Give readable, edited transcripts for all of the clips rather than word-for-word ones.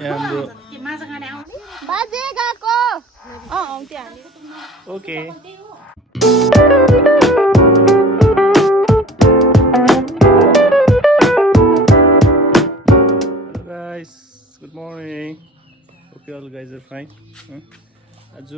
यहाँ हाम्रो बाजे गएको आउँथे हामी okay Hello guys, good morning. Hope you all guys are fine. आज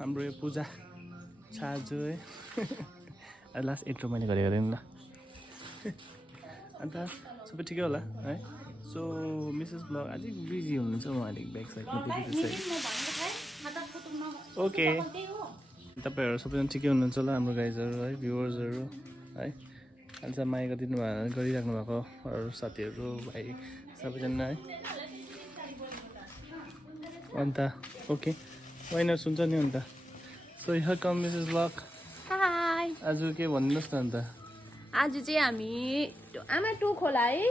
हाम्रो यो पूजा छ आज है लास्ट इन्ट्रो मैले गरेको नि ल अन्त सबै ठिकै होला है सो मिसेस ब्लग अलिक बिजी हुनुहुन्छ उहाँले ब्याक साइडमा देखिरहेछ ओके तपाईँहरू सबैजना ठिकै हुनुहुन्छ होला हाम्रो गाइजहरू है भ्युवर्सहरू है अहिले चाहिँ माया गरिराख्नु भएको अरू साथीहरू भाइ सबैजना है अन्त ओके वाइनर सुन्छ नि अन्त सो यहाँ कम मिसेस ब्लग हाई आज के भन्नुहोस् न अन्त आज चाहिँ हामी आमा टु खोला है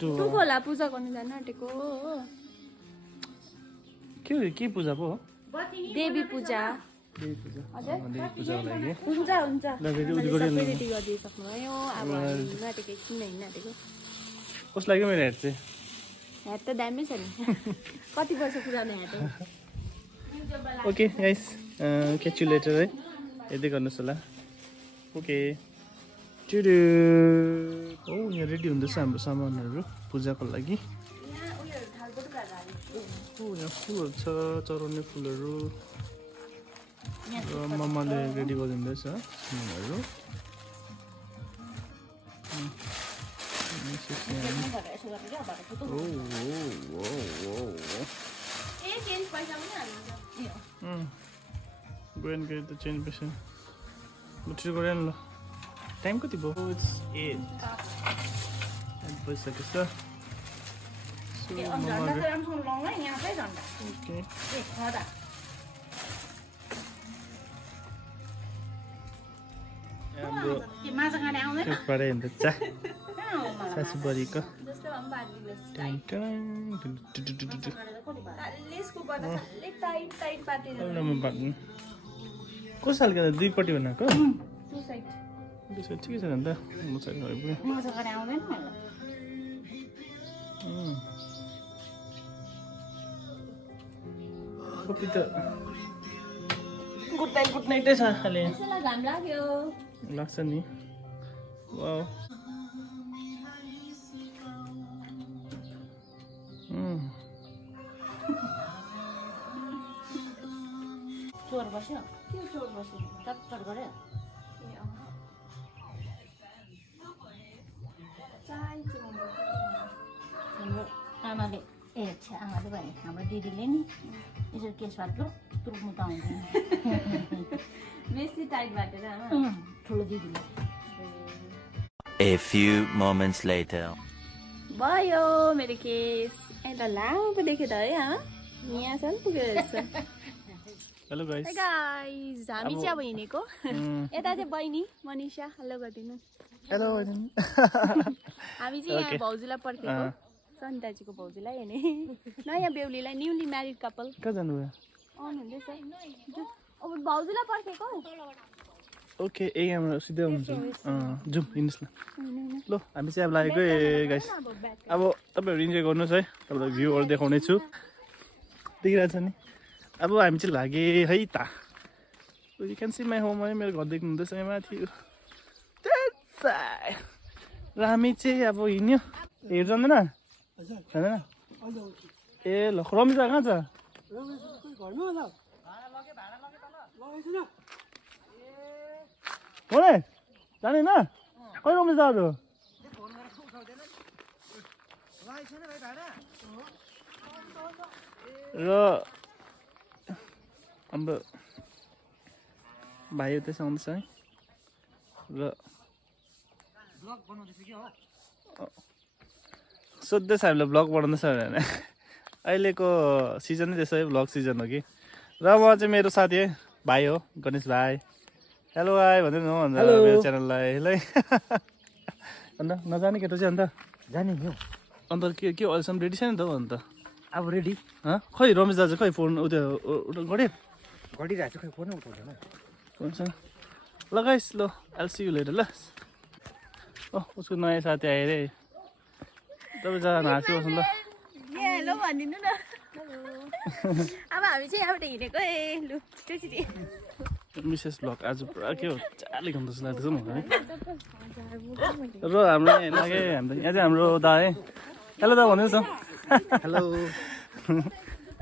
टु टु खोला पूजा गर्नु जान आँटेको हो के पूजा पो हो देवी पूजा देवी पूजा देवी पूजाको लागि हुन्छ हुन्छ ल रेडी गरिहाल्नु रेडी गरिदिइसक्नुभयो अब हामी नाटेको एकछिन होइन नाटेको कस्तो लाग्यो मेरो हेड चाहिँ हेड त दामी छ नि कति वर्ष पुरानो हेड हो okay guys catch you letter है यदि गर्नुहोस् होला ओके टुडु ओ यहाँ रेडी हुँदैछ हाम्रो सामानहरू पूजाको लागि यहाँ फुलहरू छ चढाउने फुलहरू र मम्माले रेडी गरिदिँदैछ सामानहरू गएन गएर त चेन्ज पैसा ल छिटो गरे ल टाइम कति भयो इट्स 8 भइसकेको छ ओके हाम्रो पढाइ हुन्छ सासुबरीको कस्तो सालको दुईपट्टि बनाएको ठिकै छ नि त कपी त गुड नाइटै छ खालि लाग्छ नि वाउ चोर बस्यो के चोर बस्यो टट्टर गरे हाम्रो आमाले आमाले भने हाम्रो दिदीले नि यसो केसबाट तुर्नु त आउँदैन बेसी टाइट बाटेर आमा ठुलो दिदीले A few moments later. भयो मेरो केस यता लामो पो देख्यो त है आमा यहाँसम्म पुग्यो रहेछ हेलो गाइस गाइस हामी चाहिँ अब हिँडेको यता चाहिँ बहिनी मनिषा हेलो गरिदिनु हेलो हामी चाहिँ यहाँ भाउजूलाई पर्खेको सन्ताजीको भाउजूलाई हेर्ने नयाँ बेहुलीलाई न्युली म्यारिड कपाल कहाँ जानुभयो आउनुहुँदैछ अब भाउजूलाई पर्खेको ओके यहाँबाट सिधै हुन्छ जाउँ हिँड्नुहोस् न ल हामी चाहिँ अब लागेको गाइस अब तपाईँहरू इन्जोय गर्नुहोस् है तपाईँलाई भ्यूहरू देखाउने छु देखिरहेछ नि अब हामी चाहिँ लागे है त you can see my home है मेरो घर देख्नु हुँदैछ यहाँ माथि र हामी चाहिँ अब हिँड्यो हेर जाँदैन जाँदैन ए ल रमिता कहाँ छ हो नि जाँदैन खै रमिताहरू र हाम्रो भाइ त्यसो आउँदैछ है र सोध्दैछ हामीलाई ब्लग बनाउँदैछ भनेर अहिलेको सिजन नै त्यसो है ब्लग सिजन हो कि र म चाहिँ मेरो साथी है भाइ हो गणेश भाइ हेलो भाइ भन्दै न अन्त मेरो च्यानललाई है अन्त नजाने केटा चाहिँ अन्त जाने हो अन्त के अहिलेसम्म रेडी छैन त हौ अन्त अब रेडी खै रमेश दाजु खै फोन उयो गऱ्यो गरिरहेको छु खै फोनै उठाउँदैन हुन्छ ल गाइस ल I'll see you later ल उसको नयाँ साथी आयो अरे तपाईँ जा हाँसी बस्नु ल हेलो भनिदिनु न अब हामी चाहिँ यहाँबाट हिँडेको लु छिटो मिसेस ब्लग आज पुरा के हो चाले घन्टा जस्तो लाग्दैछ मलाई र हाम्रो यहाँ लागे हाम्रो यहाँ चाहिँ हाम्रो दा है हेलो दा भन्नुहोस् न हेलो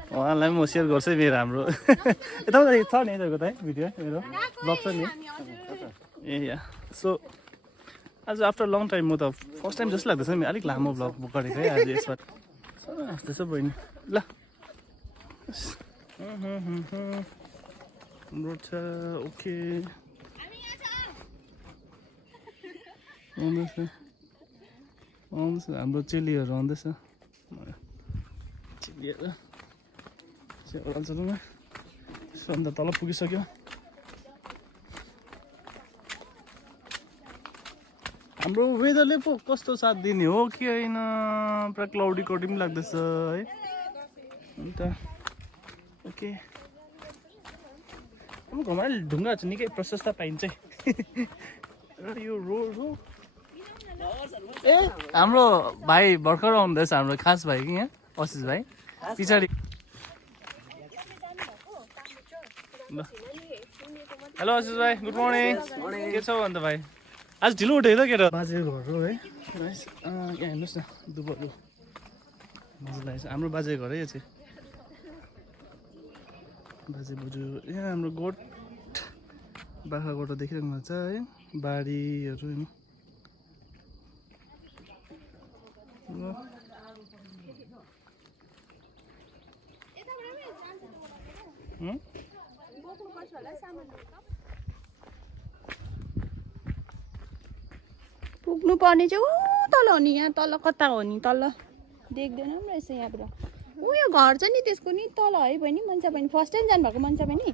उहाँलाई म सेयर गर्छु है मेरो हाम्रो यताउता छ नि यताको त है भिडियो मेरो ब्लग छ नि ए या सो आज आफ्टर लङ टाइम म त फर्स्ट टाइम जस्तो लाग्दैछ नि अलिक लामो ब्लग गरेको है आज यसमा हाँस्दैछ बहिनी ल हाम्रो छ ओके आउँदैछ हाम्रो चेलीहरू आउँदैछ चेलीहरू चलौँ अन्त तल पुगिसक्यो हाम्रो वेदरले पो कस्तो साथ दिने हो कि होइन पुरा क्लाउडी क्लाउडी पनि लाग्दैछ है अन्त ओके हाम्रो घरमा ढुङ्गाहरू चाहिँ निकै प्रशस्त पाइन्छ र यो रोड हो ए हाम्रो भाइ भर्खर आउँदैछ हाम्रो खास भाइ कि यहाँ आशिष भाइ पछाडि हेलो आशिष भाइ गुड मर्निङ के छ अन्त भाइ आज ढिलो उठेको त केटा बाजेको घर हो है यहाँ हेर्नुहोस् न दुबहरू मजा लागेको छ हाम्रो बाजेको घर है यो चाहिँ बाजे बोजू यहाँ हाम्रो गोठ बाख्रा गोठो देखिरहनु भएको छ है बारीहरू होइन पुग्नु पर्ने चाहिँ ऊ तल हो नि यहाँ तल कता हो नि तल देख्दैन पनि रहेछ यहाँबाट ऊ यो घर छ नि त्यसको नि तल है बहिनी मन्छा बहिनी फर्स्ट टाइम जानुभएको मन्छा बहिनी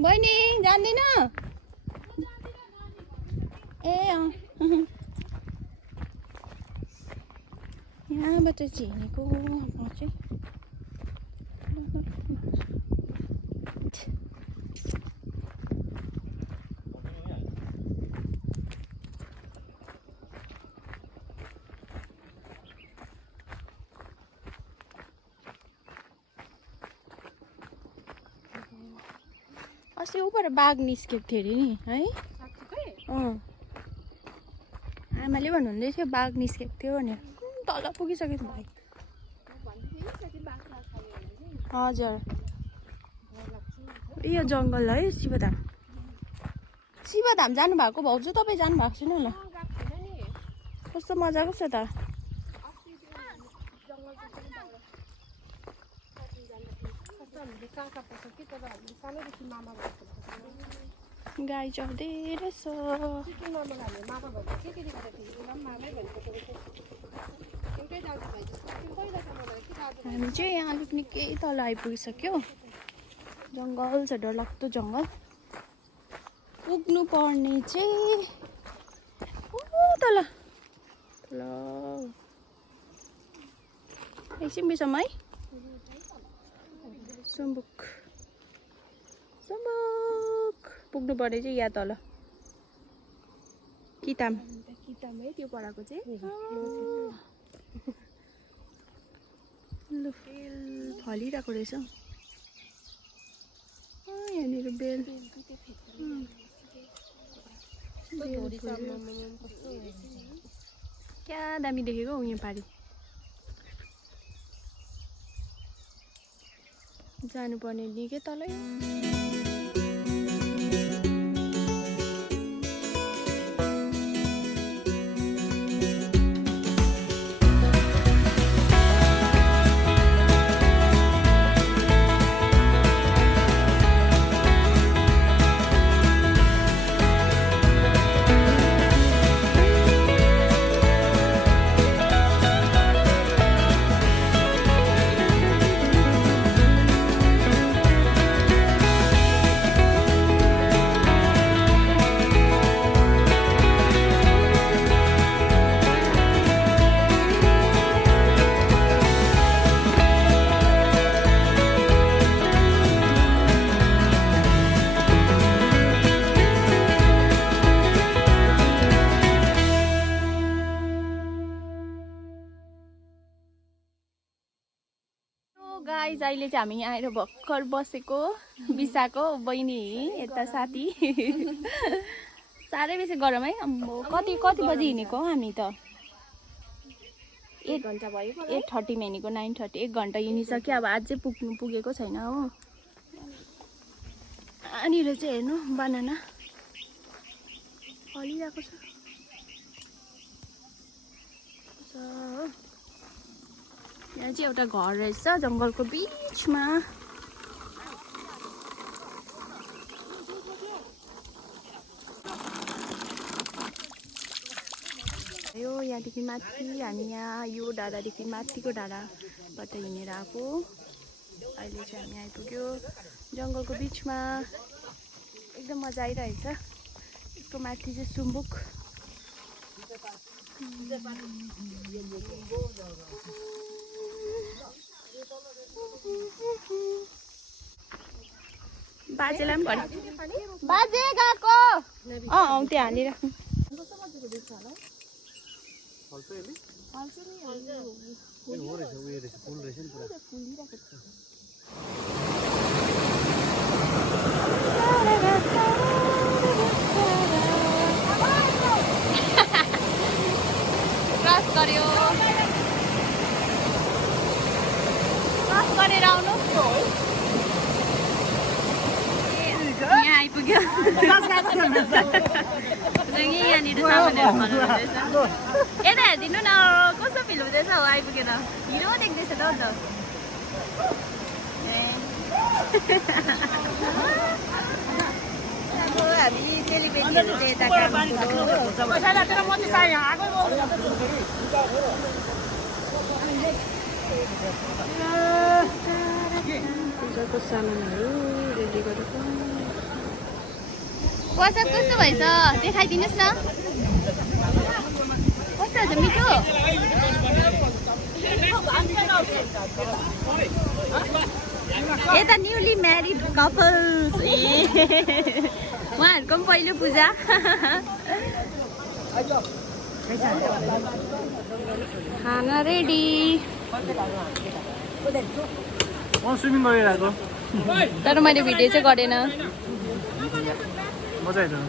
बहिनी जान्दैन ए यहाँबाट चाहिँ हिँडेको म चाहिँ अस्ति ऊबाट बाघ निस्केको थियो अरे नि है आमाले भन्नुहुँदै थियो बाघ निस्केको थियो भनेर तल पुगिसकेको थियो भाइ हजुर यो जङ्गल है शिवधाम जानुभएको भाउजू तपाईँ जानुभएको छैन होला कस्तो मजाको छ त गाई चढ्दै रहेछ हामी चाहिँ यहाँ अलिक निकै तल आइपुगिसक्यो जङ्गल छ डरलाग्दो जङ्गल पुग्नु पर्ने चाहिँ तल तल एकछिन बिचमा है सुम्बुक पुग्नु पर्ने चाहिँ यहाँ तल किताम है त्यो पढाएको चाहिँ लु बेल फलिरहेको रहेछ यहाँनिर बेल क्या दामी देखेको हौ यहाँ पारि जानुपर्ने निकै तलै गाइज अहिले चाहिँ हामी यहाँ आएर भर्खर बसेको बिसाको बहिनी यता साथी साह्रै बेसी गरम है। अम्बो कति बजी हिँडेको हौ हामी त 8 घन्टा भयो 8:30 हिँडेको 9:30 1 घन्टा हिँडिसक्यो अब अझै पुगेको छैन हो। यहाँनिर चाहिँ हेर्नु बनाना फलिरहेको छ। यहाँ चाहिँ एउटा घर रहेछ जङ्गलको बिचमा। यो यहाँदेखि माथि हामी यहाँ यो डाँडादेखि माथिको डाँडाबाट हिँडेर आएको। अहिले चाहिँ हामी आइपुग्यो जङ्गलको बिचमा। एकदम मजा आइरहेछ। यसको माथि चाहिँ सुम्बुक। बाजेलाई पनि भन्यो बाजे गएको त्यहाँ हालिराख्नु। क्रस गर्यो क्रस गरेर आउनु। यहाँ आइपुग्यो यहाँनिर सामानहरू खनाउनु हुँदैछ। यता हेरिदिनु न कस्तो फिल हुँदैछ हो आइपुगेर। हिरो देख्दैछ त अन्त हामी चेलीबेटीहरू चाहिँ यता पूजाको सामानहरू रेडी गरेको। प्रसाद कस्तो भएछ देखाइदिनुहोस् न। कस्तो छ मिठो? यता न्युली म्यारिड कपल्स उहाँहरूको पनि पहिलो पूजा। खाना रेडी। स्विमिङ गरिरहेको तर मैले भिडियो चाहिँ गरेन। मजा आइरहेको।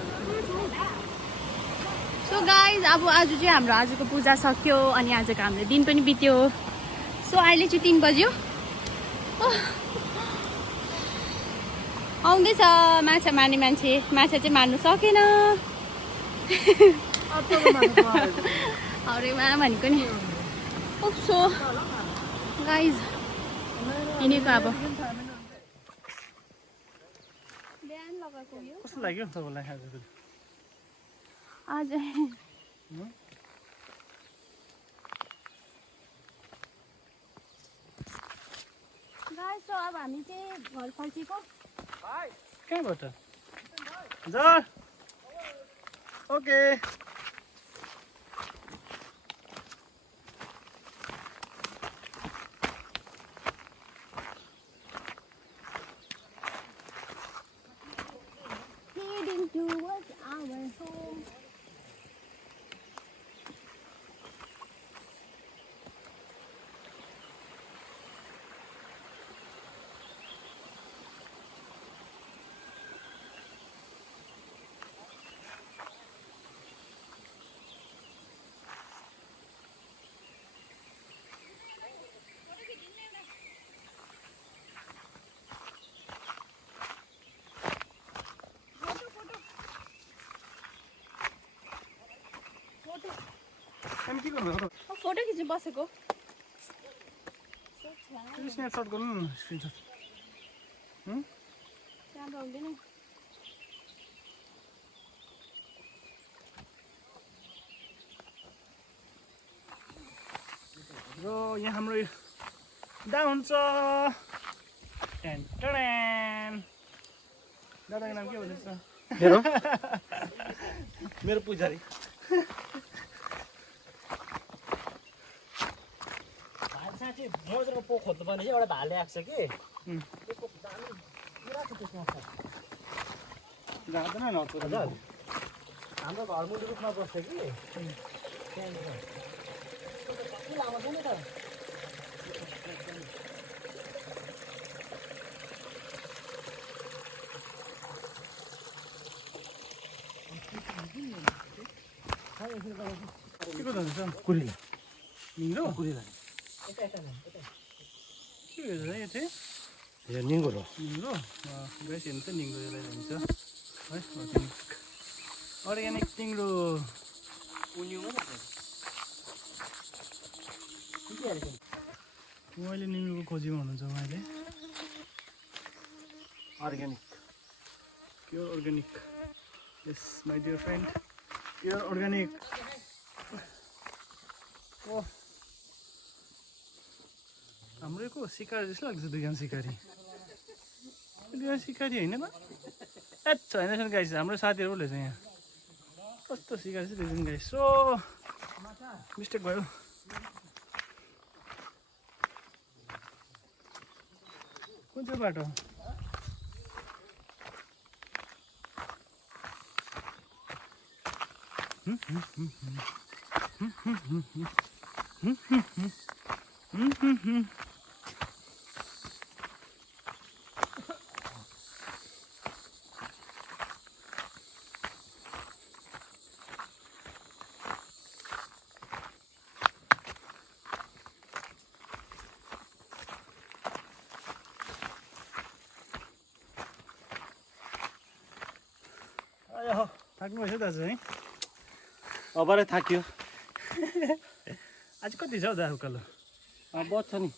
सो गाइज अब आज चाहिँ हाम्रो आजको पूजा सक्यो अनि आजको हाम्रो दिन पनि बित्यो। सो अहिले चाहिँ 3 बज्यो। आउँदैछ माछा मार्ने मान्छे। माछा चाहिँ मार्नु सकेन हौरेमा भनेको नि। सो गाइज हिँडेको अब कस्तो लाग्यो तपाईँलाई आजको आज गाइस। सो अब हामी चाहिँ घर फर्केको। कहाँबाट जा okay. Heading towards our home. Photo खिच्नु बसेको। स्न्यापसट गर्नु न स्क्रिनसट। राम्रो हुँदैन। र यहाँ हाम्रो दा हुन्छ। दादाको नाम के भन्दैछ? मेरो पुजारी। पोख खोज्नुपर्ने चाहिँ एउटा भाले आएको छ कि जाँदैन नचुर हाम्रो घर मुटु रूपमा बस्छ कि लामो छ नि त। के को जान्छ कुरीला निङ्गो कुरीला के हो यो चाहिँ यो निङ्गो हो निङ्गो गाइस हेर्नु त निङ्गो यसलाई भन्छ है अर्ग्यानिक तिम्रो मैले निङ्गोको खोजीमा हुनुहुन्छ उहाँले organic pure organic yes my dear friend pure organic ओ हाम्रैको सिकारी जस्तो लाग्छ दुईजना सिकारी दुईजना सिकारी होइन त एट होइन गाइस हाम्रो साथीहरू पो रहेछ यहाँ कस्तो सिकारी छ दुईजना गाइस सो मिस्टेक भयो कुन चाहिँ बाटो थाक्नु भएछ दाजु है अबरै थाक्यो आज कति छ हौ दाजु उकालो बच्छ नि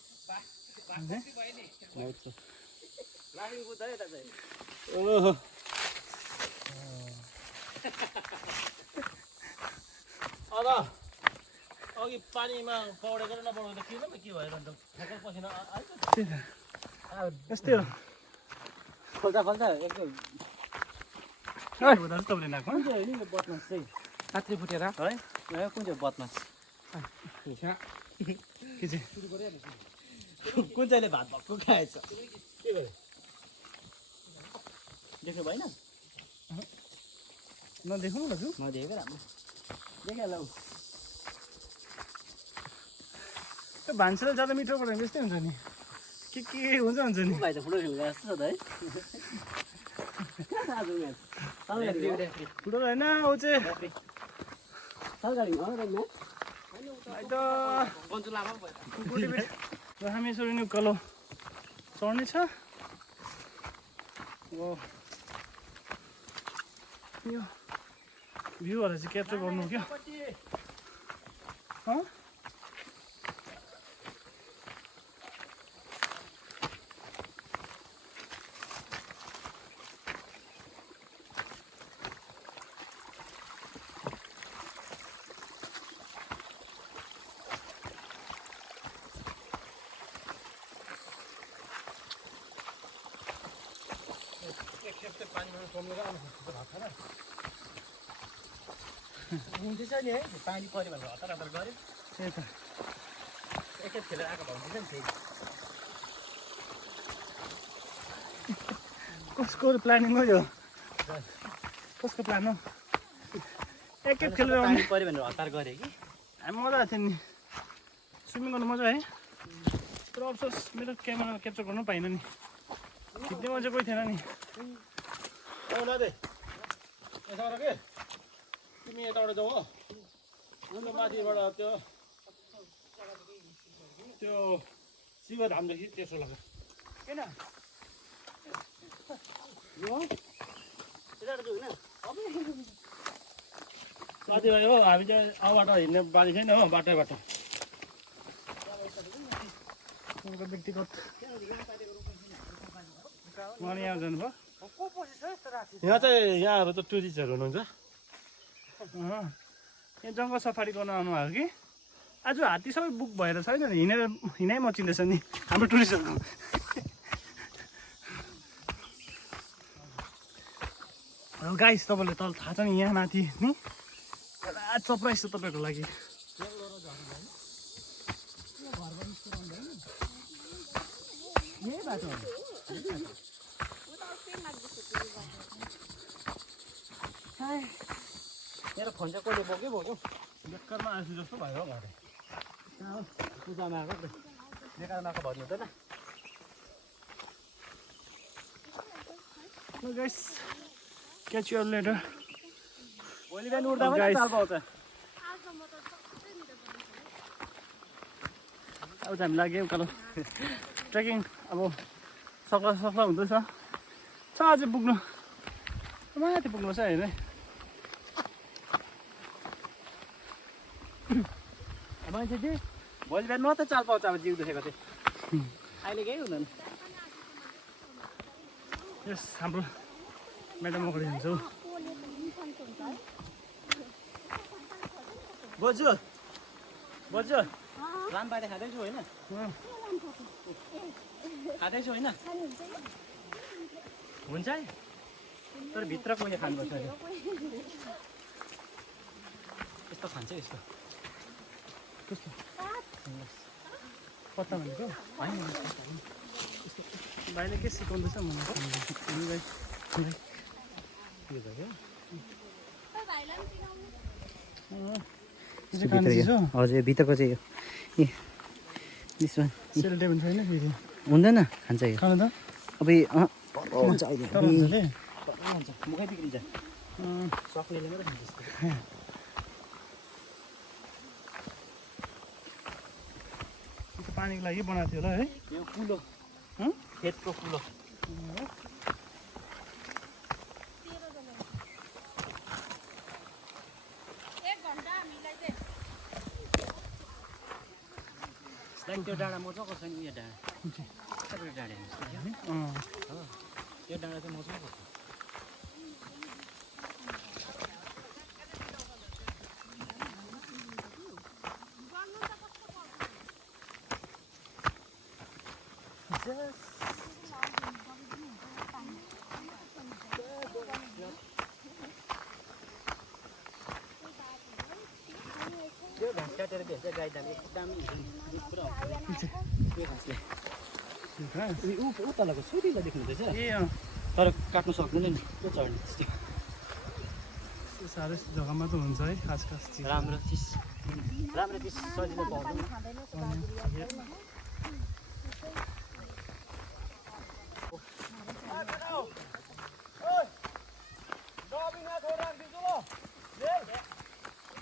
ओहो अब अघि पानीमा पौडेको र नपौडेको किन के भयो अन्त ठ्याक्कै पसिना आइन्छ यस्तै हो खोल्दा खोल्दा एकदम दाजु तपाईँले नाक्नु कुन चाहिँ हो नि यो बदमास चाहिँ कात्री फुटेर है कुन चाहिँ बदमास के चाहिँ कुन चाहिँले भात भक्कु खाएछ के भयो देख्नु भएन नदेखाउनु दाजु नदेखेको राम्रो देखिहाल्नु त्यो भान्सेले ज्यादा मिठो पऱ्यो त्यस्तै हुन्छ नि के हुन्छ नि भाइ त फुटबल खेल्नु जस्तो छ त है ठुलो होइन ऊ चाहिँ र हामी यसरी नै उकालो चढ्ने छ यो भ्यूहरू चाहिँ क्याप्चर गर्नु क्या हुँदैछ नि है पानी पऱ्यो भनेर हतार हतार गऱ्यो त्यही त एकखेप खेलेर आएको भन्दैछ नि फेरि कसको प्लानिङ हो यो कसको प्लान हो एकखेप खेलेर पानी पऱ्यो भनेर हतार गऱ्यो कि हामी मजा आएको थियो नि स्विमिङ गर्नु मजा है तर अफसोस मेरो क्यामेरामा क्याप्चर गर्नु पाइनँ नि खिच्ने मान्छे कोही थिएन नि यसो गर के तिमी यताबाट जाऊ हो अन्त माथिबाट त्यो शिवधामदेखि तेर्सो लगा किन साथीभाइ हो हामी चाहिँ अबाट हिँड्ने बानी छैन हो बाटोबाट व्यक्तिगत उहाँले यहाँ जानुभयो यहाँ चाहिँ यहाँहरू त टुरिस्टहरू हुनुहुन्छ यहाँ जङ्गल सफारी गर्न आउनुभएको कि आज हात्ती सबै बुक भएर छैन नि हिँडाइ मचिँदैछ नि हाम्रो टुरिस्टहरू गाइस तपाईँले तल थाहा छ नि यहाँ माथि नि पुरा सरप्राइज छ तपाईँको लागि यही बाटो मेरो फोन चाहिँ कसले बोक्यो बेकारमा आएछु जस्तो भयो घर पूजामा आएको बेकारमा आएको भन्नु हुँदैन गाइस क्याच यु लेटर भोलि बिहान उठ्दा पनि चाल पाउँछ अब चाहिँ हामी लाग्यो उकालो ट्रेकिङ अब सक्ला हुँदैछ छ अझै पुग्नु माथि पुग्नुपर्छ होइन मान्छे चाहिँ भोलि बिहान मात्रै चाल पाउँछ अब जिउ दुखेको चाहिँ अहिले केही हुँदैन यस हाम्रो म्याडम अगाडि हुन्छौ बोजू रामबाडे खाँदैछु होइन खाँदैछु होइन हुन्छ है तर भित्रको उयो खानुपर्छ अरे यस्तो खान्छ यस्तो कस्तो पत्ता भनेको होइन भाइले के सिकाउँदैछ मलाई हजुर भित्रको चाहिँ यो सेल टेबल छैन फेरि हुँदैन खान्छ यो खानु त अब हुन्छ अहिले हुन्छ मुखै बिग्रिन्छ सक्नेले मात्रै खान्छ पानीको लागि बनाएको थियो होला है यो कुलो खेतको कुलो त्यो डाँडा मजाको छ नि यो डाँडा सबै डाँडा यो डाँडा चाहिँ मजाको छ यो घाँस काटेर बेच्छ गाई दाम एकदम दुध पुरा आउँछ यो ऊ तलको सुरिलो देख्नुहुँदैछ ए तर काट्नु सक्दैन नि त्यो चढ्ने त्यो साह्रै जग्गामा त हुन्छ है खास राम्रो चिज सजिलो पाउँदैन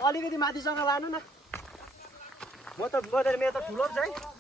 अलिकति माथिसँग लानु न मेरो त ठुलो छ है